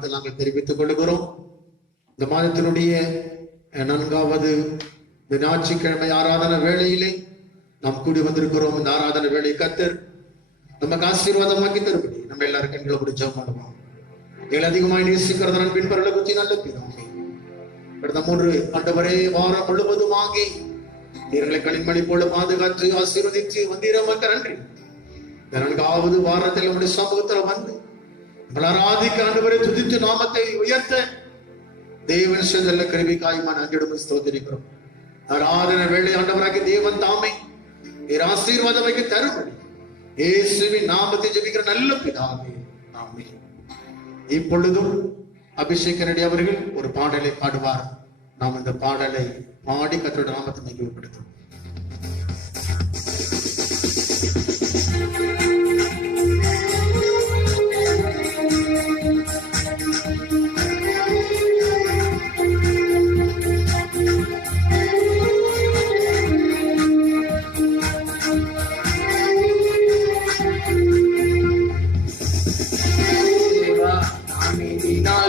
நாமத்தில் நாங்கள் தெரிவித்துக் கொள்கிறோம். இந்த மாதத்தினுடைய 4வது ஞாயிற்றுக்கிழமை ஆராதனை வேளையிலே நாம் கூடி வந்திருக்கிறோம். இந்த ஆராதனை வேலை கர்த்தர் நமக்கு ஆசீர்வாதமாக்கி தருபடி நம்ம எல்லாரும் கண்களை முடிச்சா பண்ணுவோம். எங்களை அதிகமாக நேசிக்கிறதன் பின்பறல குத்தி நல்ல பிதாவே, கடந்த 3 ஆண்டவரே வாரம் முழுவதும் ஆகி நீர்களை கனிமணி போல பாதுகாத்து ஆசீர்வதித்து வந்தீரமக்க நன்றி. இந்த 4வது வாரத்தில் நம்முடைய சமூகத்தில் வந்து ஆராதிக்க ஆண்டவரை துதித்து நாமத்தை உயர்த்த தேவன் செல்ல கருவிக்காய்மா நன்றிடும் ஸ்தோத்திரிக்கிறோம். ஆராதனை வேலை ஆண்டவராகி தேவன் தாமே ஆசீர்வாதம் வைக்க தருபடி இயேசுவின் நாமத்தை ஜெபிக்கிற நல்ல பிதாவே, ஆமென். இப்பொழுதும் அபிஷேக் ரெட்டி அவர்கள் ஒரு பாடலை பாடுவார். நாம் இந்த பாடலை பாடி கர்த்தருடைய நாமத்தை மகிமைப்படுத்தும்.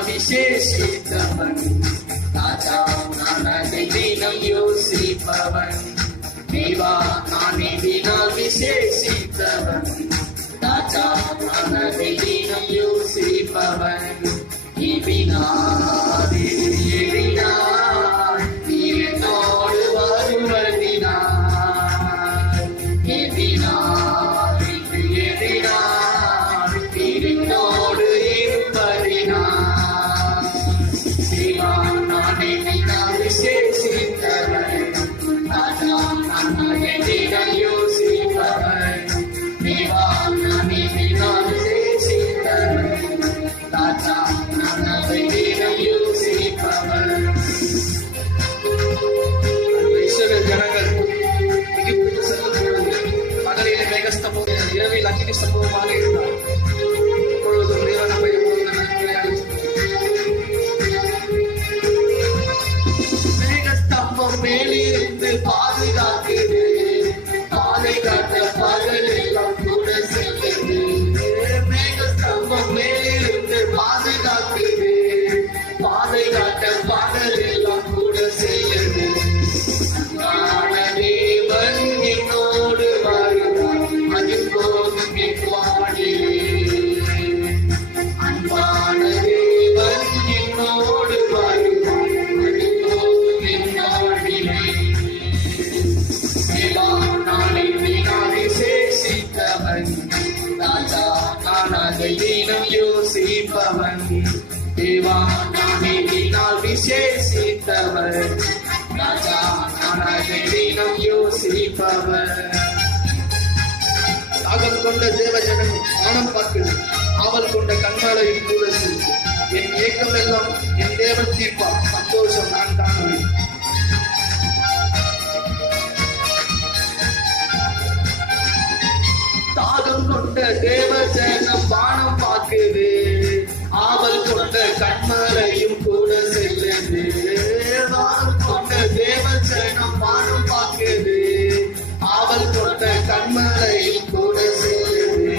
விசேஷித்தவன் ராஜா நானதை தினம் யோசிப்பவன். தேவா நானே தினால் விசேஷித்தவன் ராஜா நானதை தினம் யோசிப்பவன். எபினாது எழினார் நீரோடு வருவதினார். எபினார் எழினார் நீரோடு இருப்பதினார். தேவா நானே தினால் விசேஷித்தவன் ராஜா நானதை தினம் யோசிப்பவன். தேவா நானே தினால் விசேஷித்தவன் ராஜா நானதை தினம் யோசிப்பவன். இஸ்ரவேல் ஜனங்கள் எகிப்துக்கு செல்லும் பொழுது பகலிலே மேகஸ்தம்பம், இரவில் அக்கினி ஸ்தம்பமாக இருந்தார். இப்பொழுதும் தேவன் நம்மை மேகஸ்தம்பம் மேலிருந்து பாதுகாக்குது, பாதை காட்ட பகலெல்லாம் கூட செல்லுது. மேகஸ்தம்பம் மேலிருந்து பாதுகாக்குது, பாதை காட்ட பகலெல்லாம் கூட செல்லுது. அன்பான தேவன் என்னோடு வருவார், அது போதும் என் வாழ்விலே. அன்பான தேவன் என்னோடு வருவார், அது போதும் என் வாழ்விலே. தேவா நாளை தினம் விசேஷித்தவன் ராஜா நானதை தினம் யோசிப்பவன். தேவா நானே தினால் விசேஷித்தவன் ராஜா நானதை தினம் யோசிப்பவன். தாகம் கொண்ட தேவ ஜனம் ஆனம் பார்க்குது, ஆவல் கொண்ட கண்மாலையில் கூட செல்லும். என் ஏக்கம் எல்லாம் என் தேவன் தீர்ப்பார், சந்தோஷம் நான் காணுவேன். தாகம் கொண்ட தேவ ஜனம் வானம் பார்க்குது, ஆவல் கொண்ட கண்மலையும் கூட செல்லுது. தாகம் கொண்ட தேவ ஜனம் வானம் பார்க்குது, ஆவல் கொண்ட கண்மலையும் கூட செல்லுது.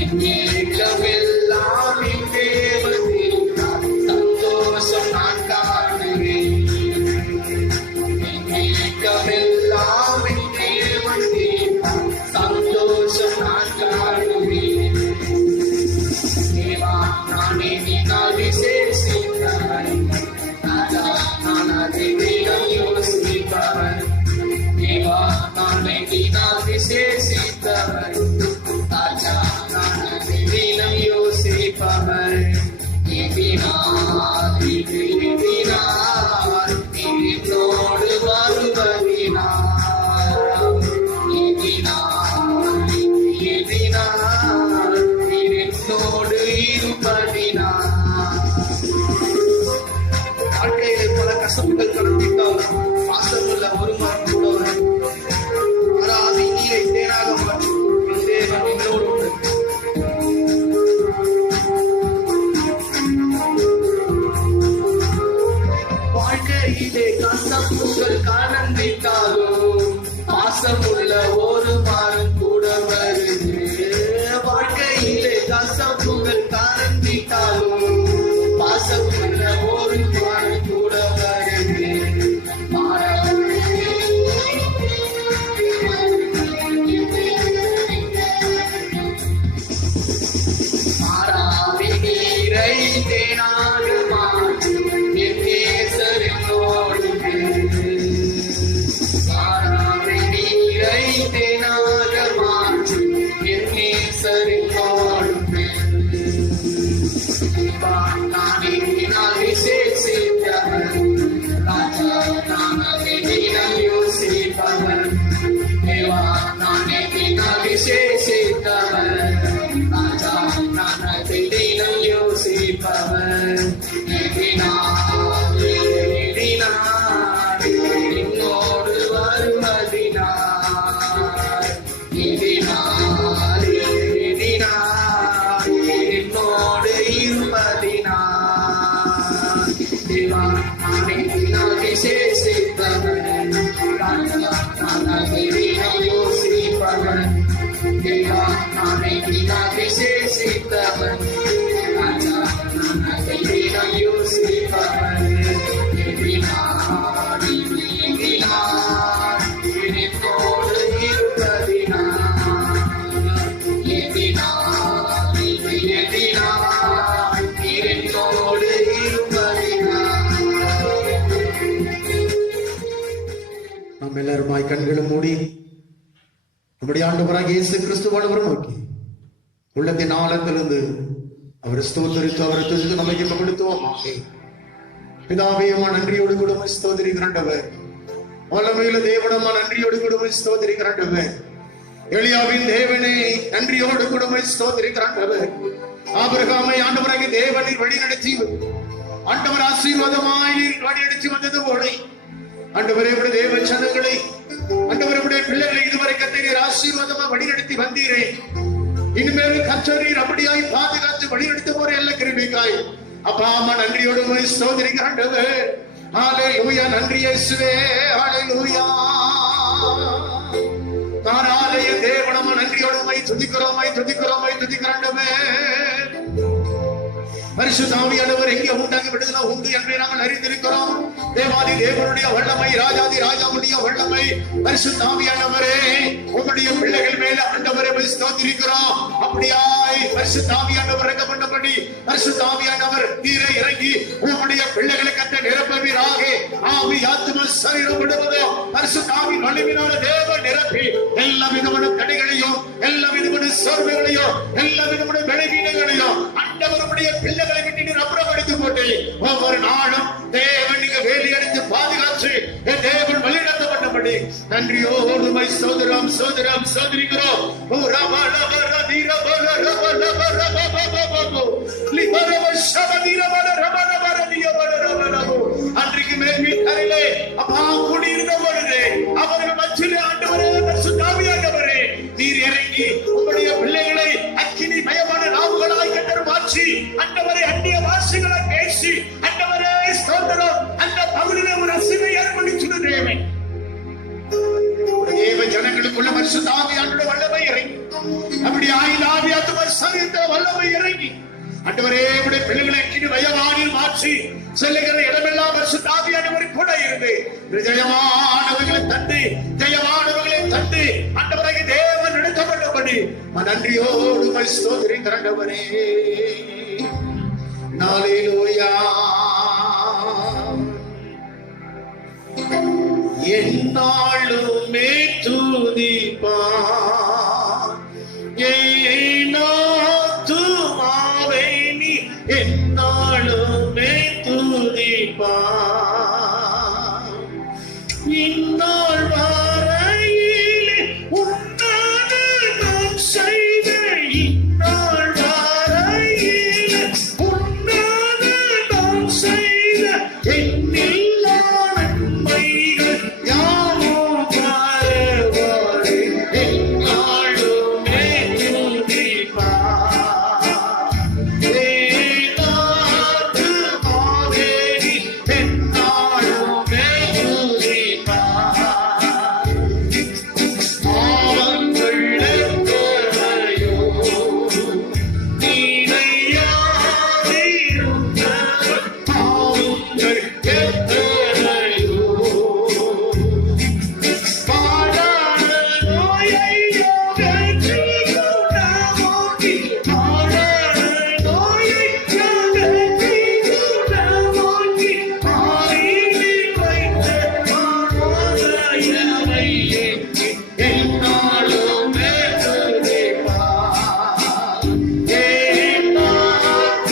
என் ஏக்கமெல்லாம் என் தேவன் தீர்ப்பார், சந்தோஷம் நான் காணுவேன். என் ஏக்கமெல்லாம் என் தேவன் தீர்ப்பார், சந்தோஷம் நான் காணுவேன். தேவா நானே தினால் விசேஷித்தவன் ராஜா நானதை தினம் யோசிப்பவன். தேவா நானே தினால் விசேஷித்தவன் ராஜா நானதை தினம் யோசிப்பவன். எபினார் எபினார் என்னோடு வருவதினார். எபினார் எபினார் என்னோடு இருப்பதினார். வாழ்க்கையிலே பல கசப்புகள் கடந்திட்டாலும் பாசமுள்ள ஒரு மரம் கூட வரும். அராதி நீரை தேனாக மாற்றும் என் தேவன் என்னோடு உண்டு. வாழ்க்கையிலே கசப்புகள் கடந்திட்டாலும் பாசமுள்ள ஒரு மரம் கூட வருது. வாழ்க்கையிலே கசப்புகள் கடந்திட்டாலும் நாம் எல்லாருமாய் கண்களும் மூடி நம்முடைய ஆண்டவராகிய இயேசு கிறிஸ்துவானவர் நோக்கி உள்ளத்தின் ஆழத்திலிருந்து அவர் ஸ்தோத்தரித்து அவரை துதித்து நம்மை இன்பப்படுத்துவோமாக. பிதாவே, நன்றியோடு கூட ஸ்தோத்திரிக்கிறவர். வல்லமையுள்ள தேவனம்மா நன்றியோடு கூட ஸ்தோத்திரிக்கிறவர். எலியாவின் தேவனை நன்றியோடு கூட ஸ்தோத்திரிக்கிறவர். ஆபிரகாமை ஆண்டவராகிய தேவனில் வழி நடத்தி ஆண்டவர் ஆசீர்வாதமாய் வழி நடத்தி வந்தது போல ஆண்டவரே தேவ சனங்களை ஆண்டவருடைய பிள்ளைகளை இதுவரை கத்தீர் ஆசீர்வாதமா வழிநடத்தி வந்தீரே. இனிமேல் கர்த்தரீர் அப்படியாய் பாதுகாத்து வழிநடத்த போற எல்லா கிருபைக்காய் அப்பா அம்மா நன்றியோடு ஸ்தோத்திரிக்கிறேன். ஹல்லேலூயா, நன்றி இயேசுவே, ஹல்லேலூயா. தாராலய தேவனம்மா நன்றியோடு துதிக்கிறோம். பரிசுத்த ஆவியானவர் எங்கே உண்டாகி விடுதலை உண்டு என்று நாங்கள் அறிந்திருக்கிறோம். தேவாதி தேவனுடைய வல்லமை, ராஜாதி ராஜாவுடைய வல்லமை, பரிசுத்த ஆவியானவரே உங்களுடைய பிள்ளைகள் மேல ஆண்டவரை ஸ்தோத்திரிக்கிறோம். அப்படியாய் பரிசுத்த ஆவியானவர் இறக்கப்பட்டபடி பரிசுத்த ஆவியானவர் நீரை இறங்கி உங்களுடைய பிள்ளைகளை கட்ட நிரப்பவீராக. ஆவி ஆத்தும சரீரம் விடுவதோ பரிசுத்த ஆவியின் வலிமையினால தேவ நிரப்பி எல்லா விதமான தடைகளையும் எல்லா விதமான சோர்வுகளையும் எல்லா விதமான பலவீனங்களையும் ஆண்டவருடைய பிள்ளைகளை விட்டு நீர் அப்புறப்படுத்தி போட்டு ஒவ்வொரு நாளும் தேவன் நீங்க வேலி அடித்து பாதுகாத்து தேவன் வழிநடத்தப்பட்டபடி நன்றியோடு சோதரிக்கிறோம். அன்றைக்கு மேல்மீன் கரையிலே அப்பா கூடியிருந்த பொழுது அவர்கள் மத்தியிலே ஆண்டவரே பரிசுத்தாவியானவரே நீர் இறங்கி உங்களுடைய பிள்ளைகளை அக்கினி மயமான நாவுகளாய் கண்டர் மாற்றி ஆண்டவரே அந்நிய வாசிகளை பேசி ஆண்டவரே ஸ்தோத்திரம் அந்த பகுதியிலே ஒரு அசுவை ஏற்படுத்தின தேவன் தேவ ஜனங்களுக்குள்ள பரிசுத்தாவியானோட வல்லமை இறங்கி அப்படி ஆயுதாவியாத்துவ சரீரத்தை வல்லமை இறங்கி ஆண்டவரே உடைய பிள்ளைகளை அக்கினி மயமானில் மாற்றி செல்லுகிற இடமெல்லாம் பரிசுத்தாவியானவர் கூட இருந்து ஜெயமானவர்களை தந்து ஆண்டவராகிய தேவன் நடத்தப்பட்டபடி நன்றியோடு ஸ்தோத்திரிக்கிறவரே. ஹல்லேலூயா. என்னாலுமே துதிப்பார் ஏனாத்துமாவை நீ என்னாலுமே துதிப்பார். இந்நாள் வரையிலே உன்னது நான் செய்த இந்நாள் வரையிலே உன்னது நான் செய்த எண்ணில்லா நன்மைகள் யாவும் பரவாரே. எந்நாளுமே துதிப்பார் ஏனாத்துமாவே நீ எந்நாளுமே துதிப்பார். பாவங்கள் எத்தனையோ நீனையாதிருந்தவர் பாவங்கள் எத்தனையோ பாடான நோயை அகற்றி குணமாக்கி பாடான நோயை அகற்றி குணமாக்கி ஆறினில் வைத்த ஆராதனையை எந்நாளுமே துதிப்பார்.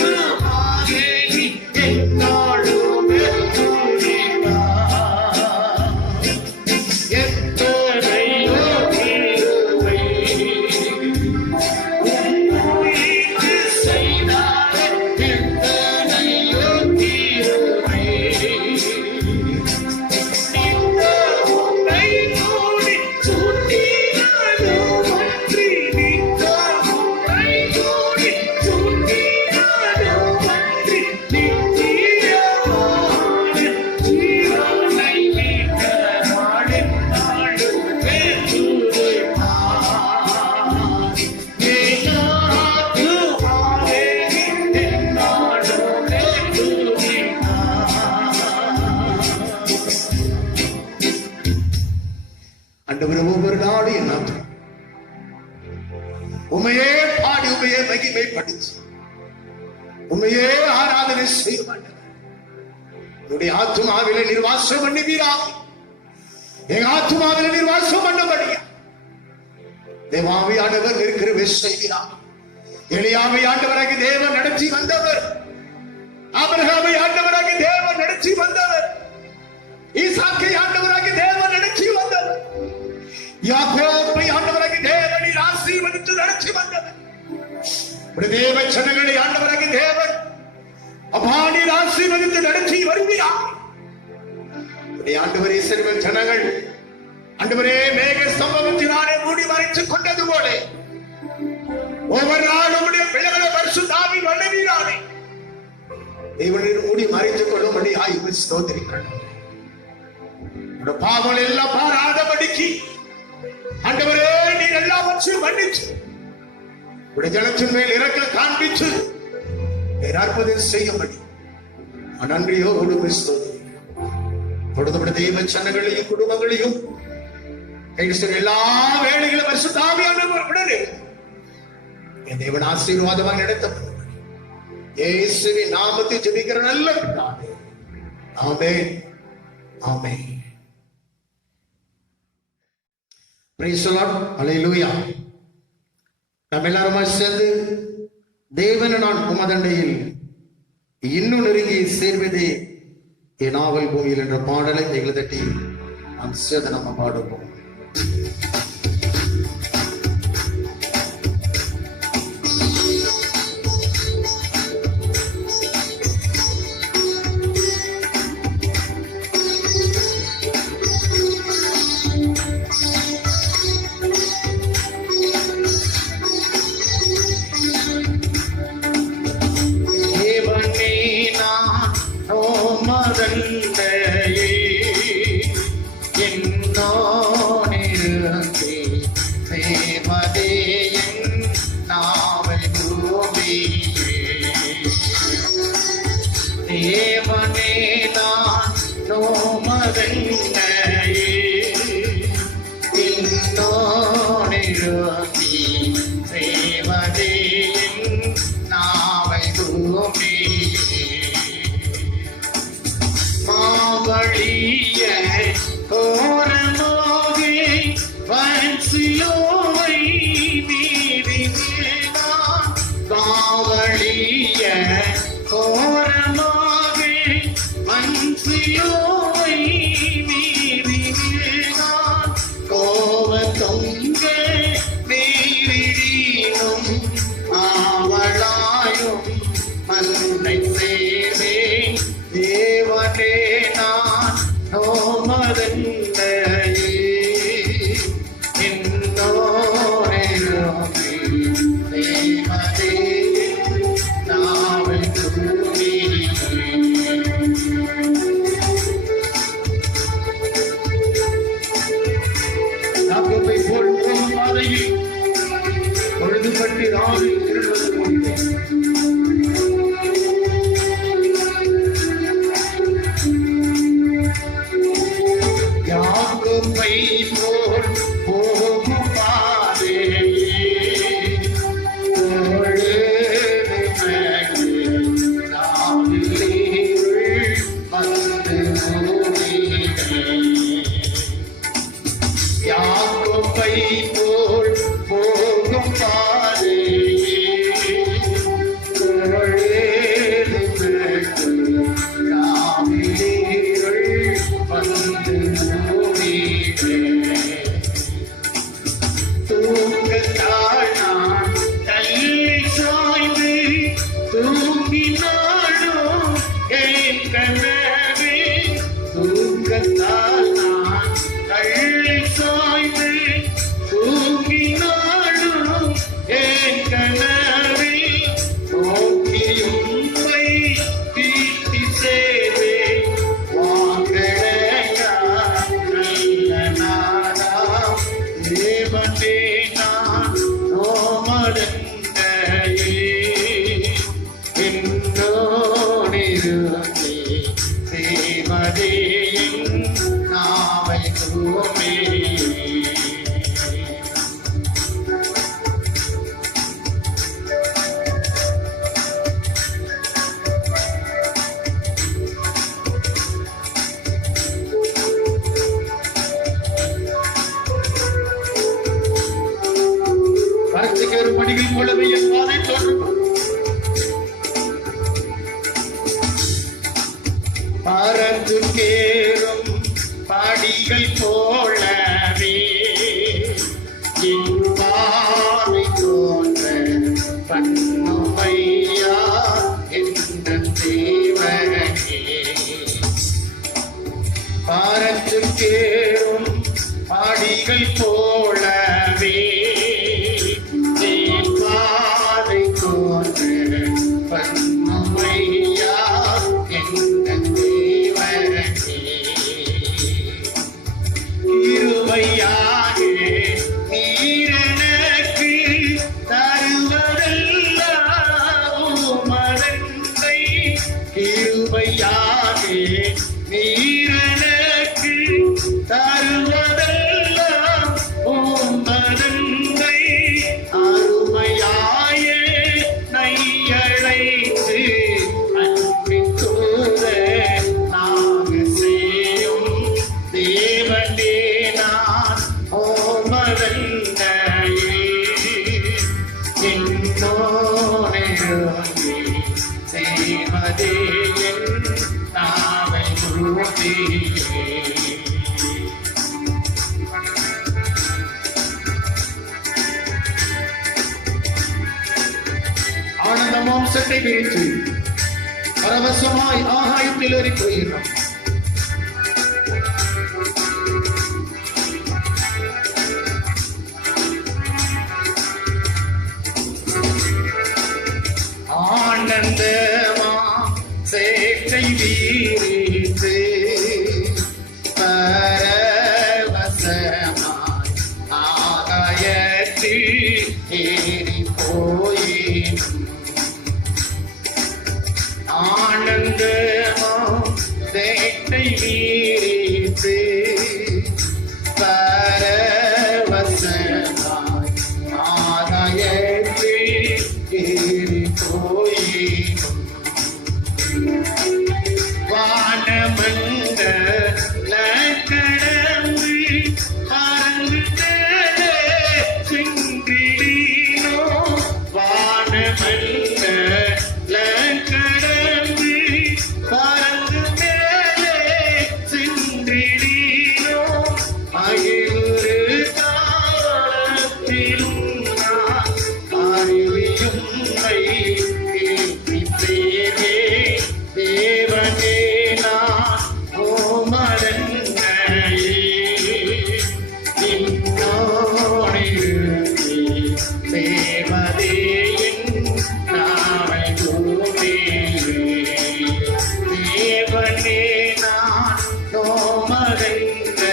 ஏனாத்துமாவே நீ எந்நாளுமே துதிப்பார். எத்தனையோ கிருபை உம்முயிருக்கு செய்தாரே. எத்தனையோ கிருபை இந்த உம்மை மூடி சுட்டினாலும் அன்றி நின்ற உம்மை மூடி சுட்டினாலும் அன்றி நித்தியமான ஜீவனை மீட்க நாளின் நாளுமே துதிப்பார். ஏனாத்துமாவே நீ எந்நாளுமே துதிப்பார். ஆண்டவரே ஒவ்வொரு நாளும் என் ஆத்துமா உம்மையே பாடி உம்மையே மகிமைப்படுத்தி உம்மையே ஆராதனை செய்ய மாட்டேன். உன்னுடைய ஆத்துமாவிலே நிர்வாசம் பண்ணுவீராக. எங்க ஆத்துமாவில் நீர் வாசம் பண்ணபடியா தேவாவியானவர் இருக்கிற செய்கிறார். எலியாவை ஆண்டவராகி தேவன் நடத்தி வந்தவர், ஆபிரகாமை ஆண்டவராகி தேவன் நடத்தி வந்தவர், ஈசாக்கை ஆண்டவராகி தேவன் நடத்தி வந்தவர், யாக்கோபை ஆண்டவராகி தேவனை ஆசீர்வதித்து நடத்தி வந்தவர். தேவ ஜனங்களை ஆண்டவராகி தேவன் அபானி ஆசீர்வதித்து நடத்தி வருகிறார். ஆண்டவரே சிறுவ ஜனங்கள் ஆண்டவரே மேக சம்பவத்தினாலே மூடி மறைத்துக் கொண்டது போல ஒவ்வொரு நாளும் பிள்ளைகளை பரிசுத்தாவின் வல்லமையினாலே தேவனின் மூடி மறைத்துக் கொள்ளும்படி ஆய்வு ஸ்தோத்திரிக்கிறார். பாவங்கள் எல்லாம் பாராதபடிக்கு ஆண்டவரே நீர் எல்லாவற்றையும் மன்னிச்சு உடைய ஜனத்தின் மேல் இறக்க காண்பிச்சு அற்புதம் செய்யும்படி நன்றியோடு ஸ்தோத்திரிக்கிறோம். தொடர்ந்து தெய்வ ஜனங்களையும் குடும்பங்களையும் எல்லா வேலைகளும் பரிசுத்தாவியானவர் உடனே என் தேவன் ஆசீர்வாதமாக நடத்தப்படும் இயேசுவின் நாமத்தில் ஜெபிக்கிற நல்ல பிதாவே. ஆமென், ஆமென். பிரைஸ் தி லார்ட், ஹல்லேலூயா. நாம் எல்லாரும் சேர்ந்து தேவன் நான் உமதண்டையில் இன்னும் நெருங்கி சேர்வதே என் நாவல் பூமியில் என்ற பாடலை கைகளை தட்டி நாம் சேர்ந்து நம்ம பாடுவோம். பொழுது என் பாதை தோன்றும். பறந்து கேறும் படிகள் போலவே என் பாதை தோன்ற பண்ணுமையா என்ற தேவனே. பறந்து கேறும் படிகள் போலவே என் பாதை தோன்ற பண்ணுமையா என்ற தேவனே. கிருபையாக நீர் எனக்கு தருவதெல்லாம் உமதன்னை. கிருபையாக நீர் எனக்கு தருவதெல்லாம் உமதன்னை. அருமையாய நையழைத்து அன்பின் தூத நாக செய்யும் தேவனே நான் ஓமதன்னையே. என்னோனே தேவதே என் நாவை உருவியே. ஆனந்த மாம்சத்தை விரித்து பரவசமாய் ஆகாயத்தில் ஏறி போகிறோம். ஆனந்தமா சேட்டை வீரித்து பரவசமாய் ஆகாயத்தில் ஏறி போயினும். ஆனந்தமா சேட்டை வீரித்து பரவசமாய் ஆகாயத்தில் ஏறி போயினும். வானமண்டல கடந்து பறந்து சென்றிடினோ. வானமண்டல கடந்து பறந்து மேலே சென்றிடினோ. அகிலொரு காலத்திலும் நான் அறிவியும் தேவனே நான் ஓமதன்னையே. இன்னோனே தேவதே என் நாவை உருவியே. தேவனே நான் ஓமதன்னையே.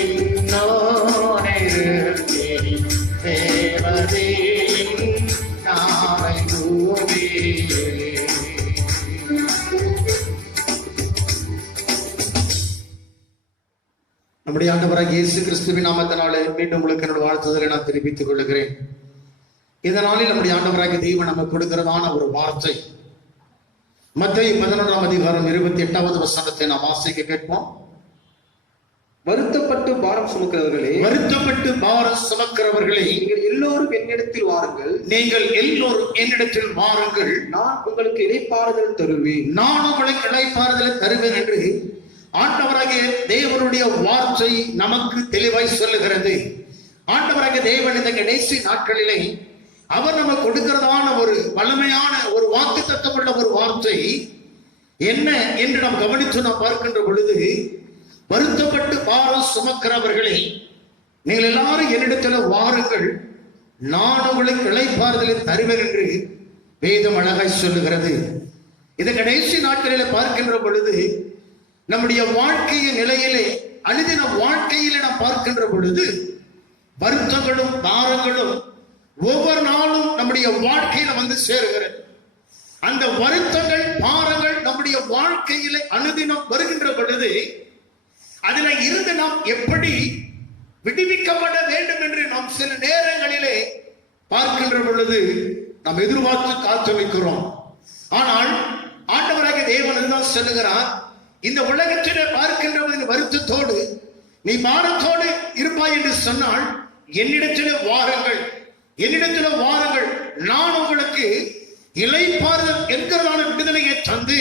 இன்னோனே தேவதே என் நாவை உருவியே. நம்முடைய ஆண்டவராகிய இயேசு கிறிஸ்துவின் நாமத்தினாலே மீண்டும் உங்களுக்கு என்னோட வாழ்த்துதலை நான் தெரிவித்துக் கொள்கிறேன். இந்த நாளில் நம்முடைய ஆண்டவராகிய தெய்வம் நமக்கு கொடுக்கிறதான ஒரு வார்த்தை மத்தேயு 11ஆம் அதிகாரம் 28வது வசனத்தை நாம் வாசிக்க கேட்போம். வருத்தப்பட்டு பாரம் சுமக்கிறவர்களே, வருத்தப்பட்டு பாரம் சுமக்கிறவர்களே, நீங்கள் எல்லோரும் என்னிடத்தில் வாருங்கள். நீங்கள் எல்லோரும் என்னிடத்தில் வாருங்கள், நான் உங்களுக்கு இளைப்பாறுதல் தருவேன். நான் உங்களுக்கு இளைப்பாறுதலை தருவேன் என்று ஆண்டவராகிய தேவனுடைய வார்த்தை நமக்கு தெளிவாய் சொல்லுகிறது. ஆண்டவராகிய தேவன் இந்த கடைசி நாட்களிலே அவர் நமக்கு கொடுக்கிறதான ஒரு வல்லமையான ஒரு வாக்குத்தத்தமுள்ள ஒரு வார்த்தை என்ன என்று நாம் கவனித்து நாம் பார்க்கின்ற பொழுது, வருத்தப்பட்டு பாரம் சுமக்கிறவர்களே நீங்கள் எல்லாரும் என்னிடத்தில் வாருங்கள், நான் உங்களுக்கு இளைப்பாறுதலை தருவேன் என்று வேதம் அழகாய் சொல்லுகிறது. இந்த கடைசி நாட்களிலே பார்க்கின்ற பொழுது நம்முடைய வாழ்க்கையின் நிலையிலே அனுதின வாழ்க்கையிலே நாம் பார்க்கின்ற பொழுது வருத்தங்களும் பாரங்களும் ஒவ்வொரு நாளும் நம்முடைய வாழ்க்கையில வந்து சேருகிறது. அந்த வருத்தங்கள் பாரங்கள் நம்முடைய வாழ்க்கையிலே அனுதினம் வருகின்ற பொழுது அதுல இருந்து நாம் எப்படி விடுவிக்கப்பட வேண்டும் என்று நாம் சில நேரங்களிலே பார்க்கின்ற பொழுது நாம் எதிர்பார்த்து காத்து வைக்கிறோம். ஆனால் ஆண்டவராகிய தேவன் தான் சொல்லுகிறார், இந்த உலகத்திலே பார்க்கின்ற வருத்தத்தோடு நீ பாரத்தோடு இருப்பாய் என்று சொன்னால் என்னிடத்திலே வாருங்கள், என்னிடத்தில் வாருங்கள், நான் உங்களுக்கு இளைப்பாறுதல் என்கிறதான விடுதலையை தந்து,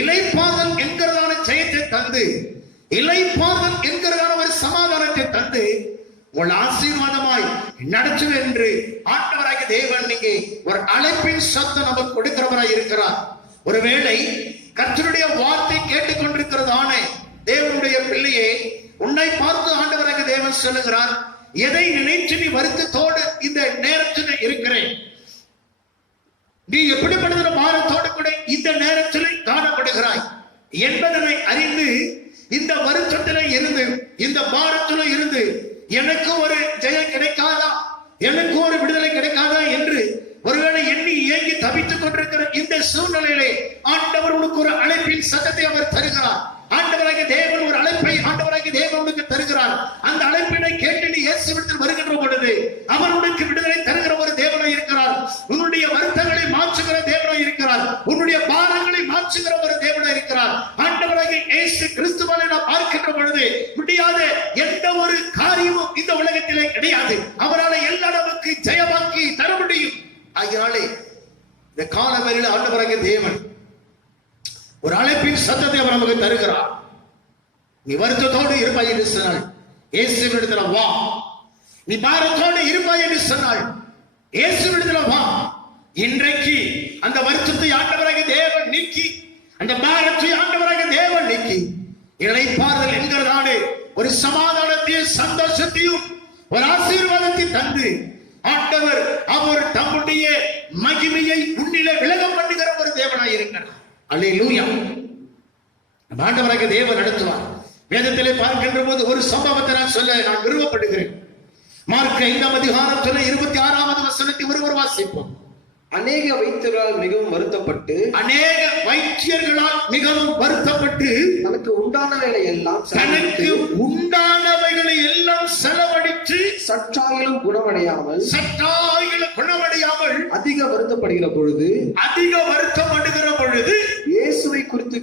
இளைப்பாறுதல் என்கிறதான ஜெயத்தை தந்து, இளைப்பாறுதல் என்கிறதான ஒரு சமாதானத்தை தந்து உங்கள் ஆசீர்வாதமாய் நடத்துவேன் என்று ஆண்டவராகிய தேவன் இங்கே ஒரு அழைப்பின் சத்தம் நமக்கு கொடுக்கிறவராய் இருக்கிறார். ஒருவேளை கர்த்தருடைய வார்த்தை கேட்டுக்கொண்டிருக்கிறதான தேவனுடைய பிள்ளையே, உன்னை பார்த்து ஆண்டவராகிய தேவன் சொல்லுகிறார், எதை நினைத்து நீ வருத்தத்தோடு இந்த நேரத்தில் இருக்கிறேன், நீ எப்படிப்பட்ட பாரத்தோடு கூட இந்த நேரத்தில் காணப்படுகிறாய் என்பதனை அறிந்து இந்த வருத்தத்திலே இருந்து, இந்த பாரத்திலே இருந்து எனக்கு ஒரு ஜெயம் கிடைக்காதா, எனக்கு ஒரு விடுதலை கிடைக்காதா என்று ஒருவேளை எண்ணி ஏங்கி தவித்துக் கொண்டிருக்கிற இந்த சூழ்நிலையிலே ஆண்டவர் உனக்கு ஒரு அழைப்பின் சத்தத்தை அவர் தருகிறார். ஆண்டவராகிய தேவன் ஒரு அழைப்பை ஆண்டவராகிய தேவன் உனக்கு தருகிறார். அந்த அழைப்பினை கேட்டு நீ இயேசுவிடத்தில் வருகின்ற பொழுது அவர் உனக்கு விடுதலை தருகிற ஒரு தேவனாய் இருக்கிறார். உன்னுடைய வருத்தங்களை மாற்றுகிற தேவனாய் இருக்கிறார். உன்னுடைய பாரங்களை மாற்றுகிற ஒரு தேவனாய் இருக்கிறார். ஆண்டவராகிய இயேசு கிறிஸ்துவை நாம் பார்க்கின்ற பொழுது முடியாத எந்த ஒரு காரியமும் இந்த உலகத்திலே கிடையாது. அவரால் எல்லா நமக்கு ஜெயமாக்கி தர முடியும். ஆகினாலே இந்த காலவரையில் ஆண்டவராகிய தேவன் ஒரு அழைப்பின் சத்தத்தை அவர் நமக்கு தருகிறார். நீ வருத்தத்தோடு இருப்பாய் என்று சொன்னாள், இயேசுவிடத்துல வா. நீ பாரத்தோடு இருப்பாய் என்று சொன்னாள், இயேசுவிடத்துல வா. இன்றைக்கு அந்த வருத்தத்தை ஆண்டவராகிய தேவன் நீக்கி, அந்த பாரத்தை ஆண்டவராகிய தேவன் நீக்கி, இளைப்பாறுதல் என்கிறதான ஒரு சமாதானத்தையும் சந்தோஷத்தையும் ஒரு ஆசீர்வாதத்தை தந்து ஆண்டவர் அவர் தம்முடைய மகிமையை உன்னிலே விலக பண்ணுகிற ஒரு தேவனாய் இருக்கிறார். அல்லேலூயா. ஆண்டவராகிய தேவன் நடத்துவார். வேதத்திலே பார்க்கின்ற போது ஒரு சம்பவத்தை நான் சொல்ல நான் விரும்பப்படுகிறேன். மார்க் 5ஆம் அதிகாரத்தில் 26ஆவது வசனத்தை ஒருவர் வாசிப்போம். அநேக வைத்தியர்களால் மிகவும் வருத்தப்பட்டு, அநேக வைத்தியர்களால் மிகவும் வருத்தப்பட்டு தனக்கு உண்டானவைகளை எல்லாம் செலவழித்து சற்றாகிலும் குணமடையாமல் அதிக வருத்தப்படுகிற பொழுது இயேசுவை குறித்து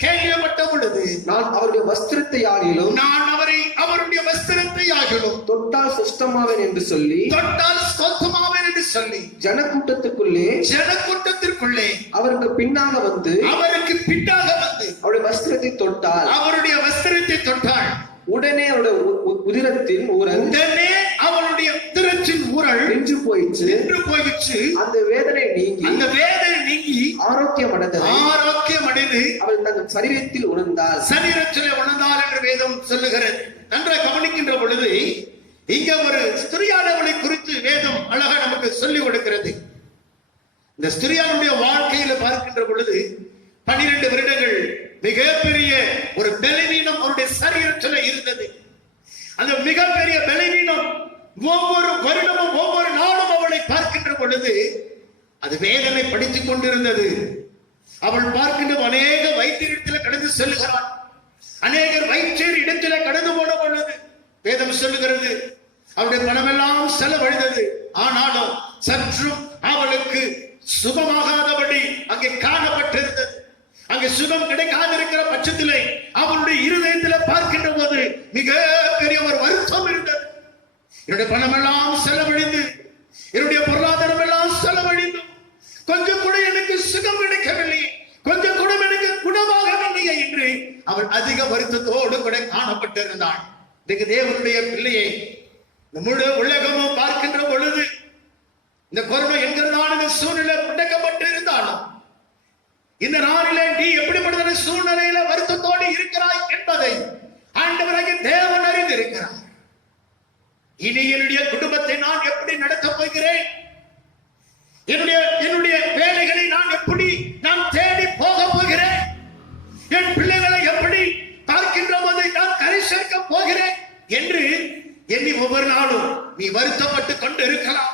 கேள்விப்பட்ட பொழுது நான் அவருடைய வஸ்திரத்தை ஆகிலும் தொட்டால் சுஸ்தமாவேன் என்று சொல்லி ஜனக்கூட்டத்திற்குள்ளே அவருக்கு பின்னாக வந்து அவருடைய வஸ்திரத்தை தொட்டால் உடனே அவருடைய உதிரத்தின் ஊரல் நின்று போயிடுச்சு. அந்த வேதனை நீங்கி ஆரோக்கியம் அடைந்து அவள் தன் சரீரத்தில் உணர்ந்தாள் என்று வேதம் சொல்லுகிறது. நன்றாக கவனிக்கின்ற பொழுது இங்க ஒரு ஸ்திரியானவளை குறித்து வேதம் அழகா நமக்கு சொல்லிக் கொடுக்கிறது. இந்த ஸ்திரியானுடைய வாழ்க்கையில பார்க்கின்ற பொழுது 12 வருடங்கள் மிகப்பெரிய ஒரு பலவீனம் அவருடைய சரீரத்தில் இருந்தது. அந்த மிகப்பெரிய பலவீனம் ஒவ்வொரு வருடமும் ஒவ்வொரு நாளும் அவளை பார்க்கின்ற பொழுது அது வேதனை படித்துக் கொண்டிருந்தது. அவள் பார்க்கின்ற அநேக வைத்தியத்தில் கடந்து செல்கிறாள். அநேகர் வைத்தியர் இடத்தில கடந்து போன பொழுது வேதம் சொல்லுகிறது அவருடைய பணமெல்லாம் செலவழிந்தது. ஆனாலும் சற்றும் அவளுக்கு சுகமாகாதபடி அங்கே காணப்பட்டிருந்தது. அங்கே சுகம் கிடைக்காதிருக்கிற பட்சத்திலே அவளுடைய இருதயத்தில் பார்க்கின்ற போது மிக பெரிய ஒரு வருத்தம் இருந்தது. என்னுடைய பணமெல்லாம் செலவழிந்து, என்னுடைய பொருளாதாரம் எல்லாம் செலவழிந்து, கொஞ்சம் கூட எனக்கு சுகம் கிடைக்கவில்லை, கொஞ்சம் கூட எனக்கு குணமாகவில்லையே என்று அவள் அதிக வருத்தத்தோடு கூட காணப்பட்டிருந்தாள். இதுக்கு தேவனுடைய பிள்ளையை முழு உலகமும் பார்க்கின்ற பொழுது இந்த கொரோனா என்கிறதான இந்த சூழ்நிலை முடக்கப்பட்டு இருந்தாலும் இந்த நாளிலே நீ எப்படிப்பட்ட சூழ்நிலையில வருத்தத்தோடு இருக்கிறாய் என்பதை ஆண்டவராகிய தேவன் அறிந்திருக்கிறார். இனி என்னுடைய குடும்பத்தை நான் எப்படி நடத்தப் போகிறேன், என்னுடைய வேலைகளை நான் எப்படி நான் தேடி போக போகிறேன், என் பிள்ளைகளை எப்படி பார்க்கின்ற போது நான் கரை சேர்க்க போகிறேன் என்று எண்ணி ஒவ்வொரு நாளும் நீ வருத்தப்பட்டு கொண்டு இருக்கலாம்.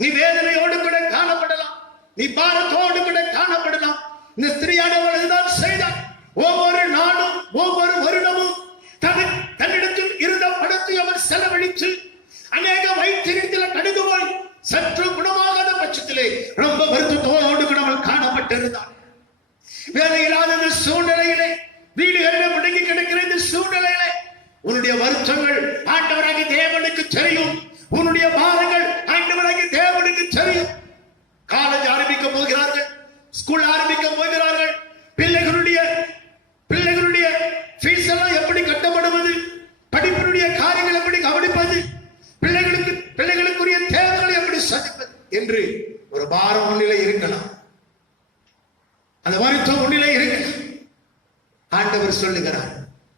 நீ வேதனையோடு கூட காணப்படலாம், நீ பாரத்தோடு கூட காணப்படலாம். இந்த ஸ்திரியானவள் தான் செய்தார். ஒவ்வொரு நாளும் ஒவ்வொரு வருடமும் தன்னிடத்தில் இருந்த பணத்தை அவர் செலவழித்து அநேக வைத்தியத்தில் கடிந்து போய் சற்று குணமாகாத பட்சத்திலே ரொம்ப வருத்தத்தோடு கூட அவள் காணப்பட்டிருந்தார். வேலை இல்லாத இந்த சூழ்நிலையிலே, வீடுகளில் முடங்கி கிடக்கிற இந்த சூழ்நிலையிலே உன்னுடைய வருத்தங்கள் ஆண்டவராகிய தேவனுக்கு தெரியும். உன்னுடைய பாரங்கள் ஆண்டவராகிய தேவனுக்கு தெரியும். காலேஜ் ஆரம்பிக்க போகிறார்கள், ஸ்கூல் ஆரம்பிக்க போகிறார்கள். பிள்ளைகளுடைய ஃபீஸ் எல்லாம் எப்படி கட்டப்படுவது, படிப்பினுடைய காரியங்கள் எப்படி கவனிப்பது, பிள்ளைகளுக்குரிய தேவைகளை எப்படி சந்திப்பது என்று ஒரு பாரம் முன்னிலை இருக்கலாம். அந்த வருத்தம் முன்னிலை இருக்கலாம். ஆண்டவர் சொல்லுகிறார்,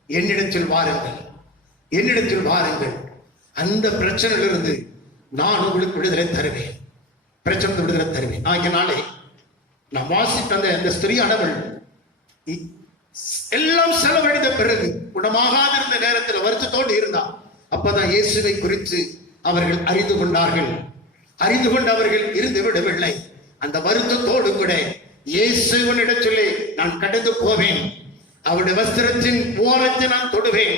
என்னிடத்தில் வாருங்கள், என்னிடத்தில் வாருங்கள், அந்த பிரச்சனையிலிருந்து நான் உங்களுக்கு விடுதலை தருவேன், பிரச்சனை விடுதலை தருவேன். ஆகிய நாளே நான் வாசித்த அந்த ஸ்திரீயானவள் எல்லாம் செலவழிந்த பிறகு குணமாகாதிருந்த நேரத்தில் வருத்தத்தோடு இருந்தார். அப்பதான் இயேசுவை குறித்து அவர்கள் அறிந்து கொண்டார்கள். அறிந்து கொண்டு அவர்கள் இருந்து விடவில்லை. அந்த வருத்தத்தோடு கூட இயேசுவினிடத்திலே நான் கடந்து போவேன், அவருடைய வஸ்திரத்தின் ஓரத்தை நான் தொடுவேன்,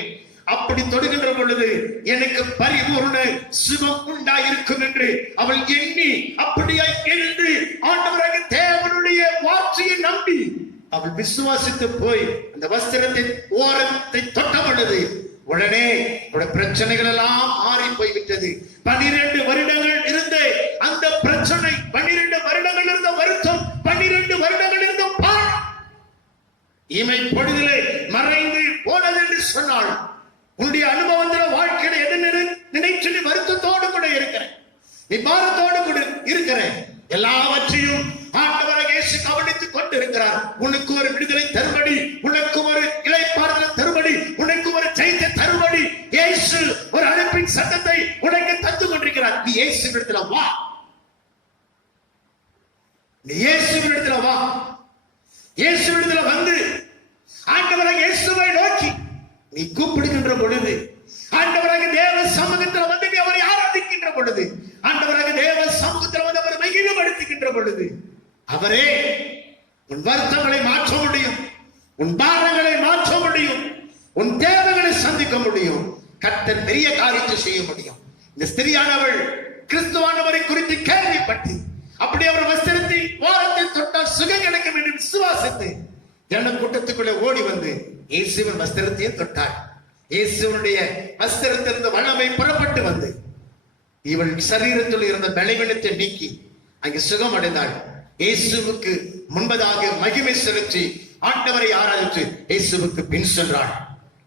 அப்படி தொடுகின்ற பொழுது எனக்கு பரிபூர்ண சுகம் உண்டாயிருக்கும் என்று அவள் எண்ணி அப்படியே எழுந்து ஆண்டவராக தேவனுடைய வார்த்தையை நம்பி அவள் விசுவாசித்து போய் அந்த வஸ்திரத்தின் ஓரத்தை தொட்ட பொழுது உடனே பிரச்சனைகள் எல்லாம் மாறி போய்விட்டது. 12 வருடங்கள் இருந்த அந்த பிரச்சனை, 12 வருடங்கள் இருந்த வருத்தம், 12 வருடங்கள் இருந்த இமை பொழுதிலே மறைந்து போனது என்று சொன்னாள். உன்னுடைய அனுபவத்தில் வாழ்க்கையில எது நினைச்சு நீ வருத்தத்தோடு கூட இருக்கிற, நீ பாரத்தோடு கூட இருக்கிற, எல்லாவற்றையும் ஆண்டவராக இயேசு கவனித்துக் கொண்டிருக்கிறார். உனக்கு ஒரு விடுதலை தருபடி, உனக்கு ஒரு இளைப்பாறுதல் தருபடி, உனக்கு ஒரு ஜெயத்தை தருபடி இயேசு ஒரு அழைப்பின் சத்தத்தை உனக்கு தந்து கொண்டிருக்கிறார். நீ இயேசுவிடத்துல வா, நீ இயேசுவிடத்துல வா. இயேசுவிடத்துல வந்து ஆண்டவராக இயேசுவை நோக்கி நீ கூப்பிடுகின்ற பொழுது, ஆண்டவராக தேவ சமூகத்தில் வந்து நீ அவரை ஆராதிக்கின்ற பொழுது, ஆண்டவராக தேவ சமூகத்தில் வந்து அவரை மகிமைப்படுத்துகின்ற பொழுது அவரே உன் வருத்தங்களை மாற்ற முடியும், உன் பாரங்களை மாற்ற முடியும், உன் தேவைகளை சந்திக்க முடியும். கர்த்தர் பெரிய காரியத்தை செய்ய முடியும். இந்த ஸ்திரியானவள் கிறிஸ்துவானவரை குறித்து கேள்விப்பட்டு அப்படி அவர் வஸ்திரத்தின் ஓரத்தை தொட்டால் சுகம் கிடைக்கும் என்று விசுவாசித்து ஜன கூட்டத்துக்குள்ளே ஓடி வந்து இயேசுவின் வஸ்திரத்தையும் தொட்டாள். இயேசுவனுடைய வஸ்திரத்திலிருந்து வல்லமை புறப்பட்டு வந்து இவள் சரீரத்தில் இருந்த பலவீனத்தை நீக்கி அங்கு சுகம் அடைந்தாள். இயேசுவுக்கு முன்பதாக மகிமை செலுத்தி ஆண்டவரை ஆராதித்து இயேசுவுக்கு பின் சென்றாள்.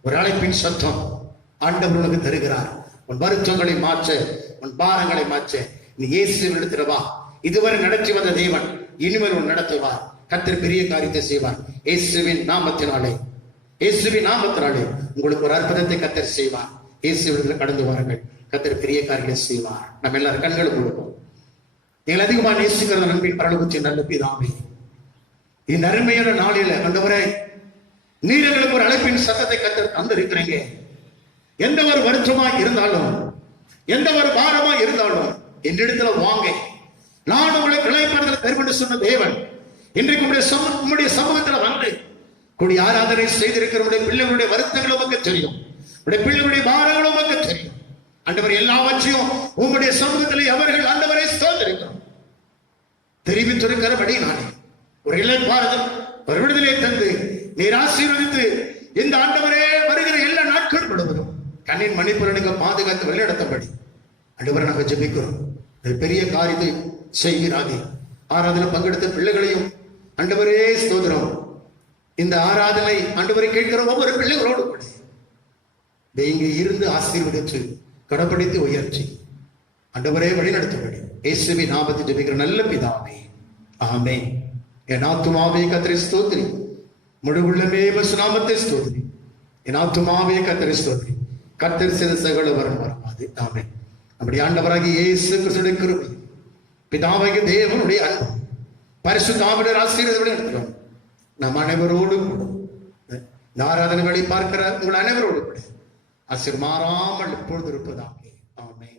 ஒரு அழைப்பின் சத்தம் ஆண்டவர் உனக்கு தருகிறார். உன் வருத்தங்களை மாற்ற, உன் பாரங்களை மாற்ற நீ இயேசுவின் இடத்துல வா. இதுவரை நடத்தி வந்த தேவன் இனிமேல் உன் நடத்துவார். கர்த்தர் பெரிய காரியத்தை செய்வார். இயேசுவின் நாமத்தினாலே, இயேசுவின் நாமத்தினாலே உங்களுக்கு ஒரு அற்புதத்தை கர்த்தர் செய்வார். இயேசுவிடத்தில் கடந்து வாருங்கள், கர்த்தர் பெரிய காரியத்தை செய்வார். நம்ம எல்லாரும் கண்களை கொடுப்போம். நீங்கள் அதிகமா நேசிக்கிற நண்பின் பரலோகத்தின் நல்ல பிதாவே, இந்த அருமையான நாளில ஆண்டவரே நீர் எங்களுக்கு ஒரு அழைப்பின் சத்தத்தை கர்த்தர் தந்திருக்கிறீங்க. எந்த ஒரு வருத்தமா இருந்தாலும், எந்த ஒரு பாரமா இருந்தாலும் என்னிடத்துல வாங்க, நான் உங்களுக்கு இளைப்பாறுதல் தரும் என்று சொன்ன தேவன் இன்றைக்கு உங்களுடைய சமூகத்தில் வந்து கூடிய ஆராதனை செய்திருக்கிற பிள்ளைகளுடைய வருத்தங்களும் உமக்கு தெரியும், உடைய பிள்ளைகளுடைய பாரங்களும் உமக்கு தெரியும். ஆண்டவர் எல்லாவற்றையும் உங்களுடைய சமூகத்தில் அவர்கள் ஆண்டவரை ஸ்தோத்திரிக்கிறோம் தெரிவித்திருக்கிறபடி நானே ஒரு இளைப்பாறுதல், ஒரு விடுதலை தந்து நீர் ஆசீர்வதித்து இந்த ஆண்டவரே வருகிற எல்லா நாட்கள் முழுவதும் கண்ணின் மணிப்புரனுக்கு பாதுகாத்து வழிநடத்தபடி ஆண்டவரை நாங்கள் ஜெபிக்கிறோம். பெரிய காரியத்தை செய்கிறாங்க. ஆராதனை பங்கெடுத்த பிள்ளைகளையும் ஆண்டவரே ஸ்தோத்திரம். இந்த ஆராதனை ஆண்டவரை கேட்கிற ஒவ்வொரு பிள்ளைகளோடு கூட நீங்க இருந்து ஆசீர்வதிச்சு கடைப்பிடித்து உயர்ச்சி ஆண்டவரே வழிநடத்தபடி இயேசுவின் நாமத்தில் ஜெபிக்கிற நல்ல பிதாவே, ஆமென். என் ஆத்துமாவே கர்த்தரை ஸ்தோத்திரி, முழு உள்ளமே இயேசு நாமத்தை ஸ்தோத்திரி. என் ஆத்துமாவே கர்த்தரை ஸ்தோத்திரி, கர்த்தர் செய்த சகல வரம் வராது. ஆமென். நம்முடைய ஆண்டவராகிய இயேசு கிறிஸ்துவின் கிருபை, பிதாவாகிய தேவனுடைய அன்பு, பரிசுத்த ஆவியானவரின் ஆசீர்வாதங்களை எடுத்துக்கிறோம் நம் அனைவரோடு கூட இந்த ஆராதனைகளை பார்க்கிற உங்கள் அனைவரோடு கூட ஆசீர் மாறாமல் எப்பொழுது இருப்பதாக. ஆமென்.